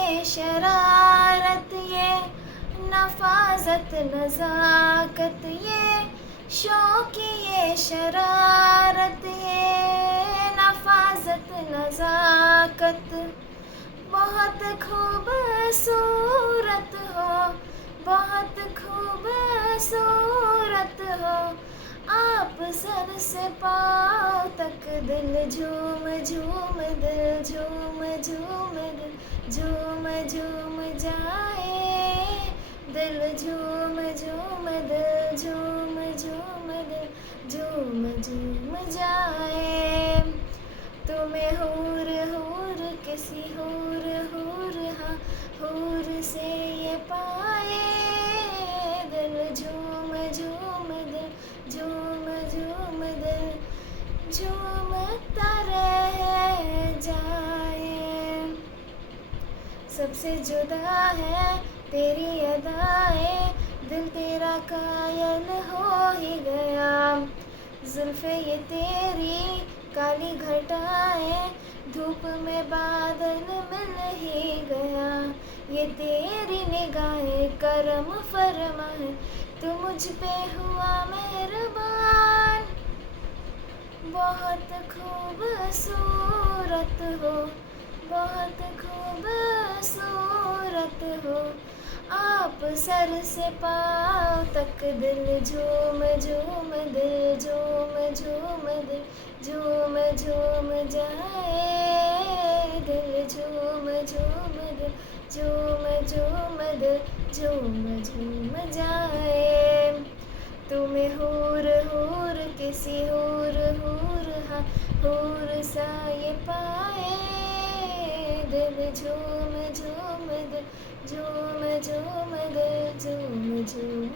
ये शरारत, ये नफाजत नज़ाकत, ये शौक, ये शरारत, ये नफाजत नज़ाकत, बहुत खूबसूरत हो, बहुत खूबसूरत हो आप। सर से पाँव तक दिल झूम झूम, दिल झूम झूम, दिल झूम झूम जाए, दिल झूम झूम, दिल झूम झूम, दिल झूम झूम जाए। तुम्हें हूर हूर किसी हूर हूर, हाँ हूर से ये पाए, दिल झूम झूम, दिल झूम झूम, दिल झूमता रह जाए। सबसे जुदा है तेरी अदाएं, दिल तेरा कायल हो ही गया। जुल्फ़े ये तेरी काली घटाएं, धूप में बादल मिल ही गया। ये तेरी निगाहें करम फरमाए, तू मुझ पे हुआ मेहरबान। बहुत खूबसूरत हो, बहुत खूबसूरत हो आप। सर से पाँव तक दिल झूम झूम, दिल झूम झूम, दिल झूम झूम जाए, दिल झूम झूम, दिल झूम झूम, दिल झूम झूम जाए। तुम्हें हूर हूर किसी हूर हूर, हाँ हूर सा ये पाए, दिल झूम झूम, दिल झूम झूम, दिल झूम झूम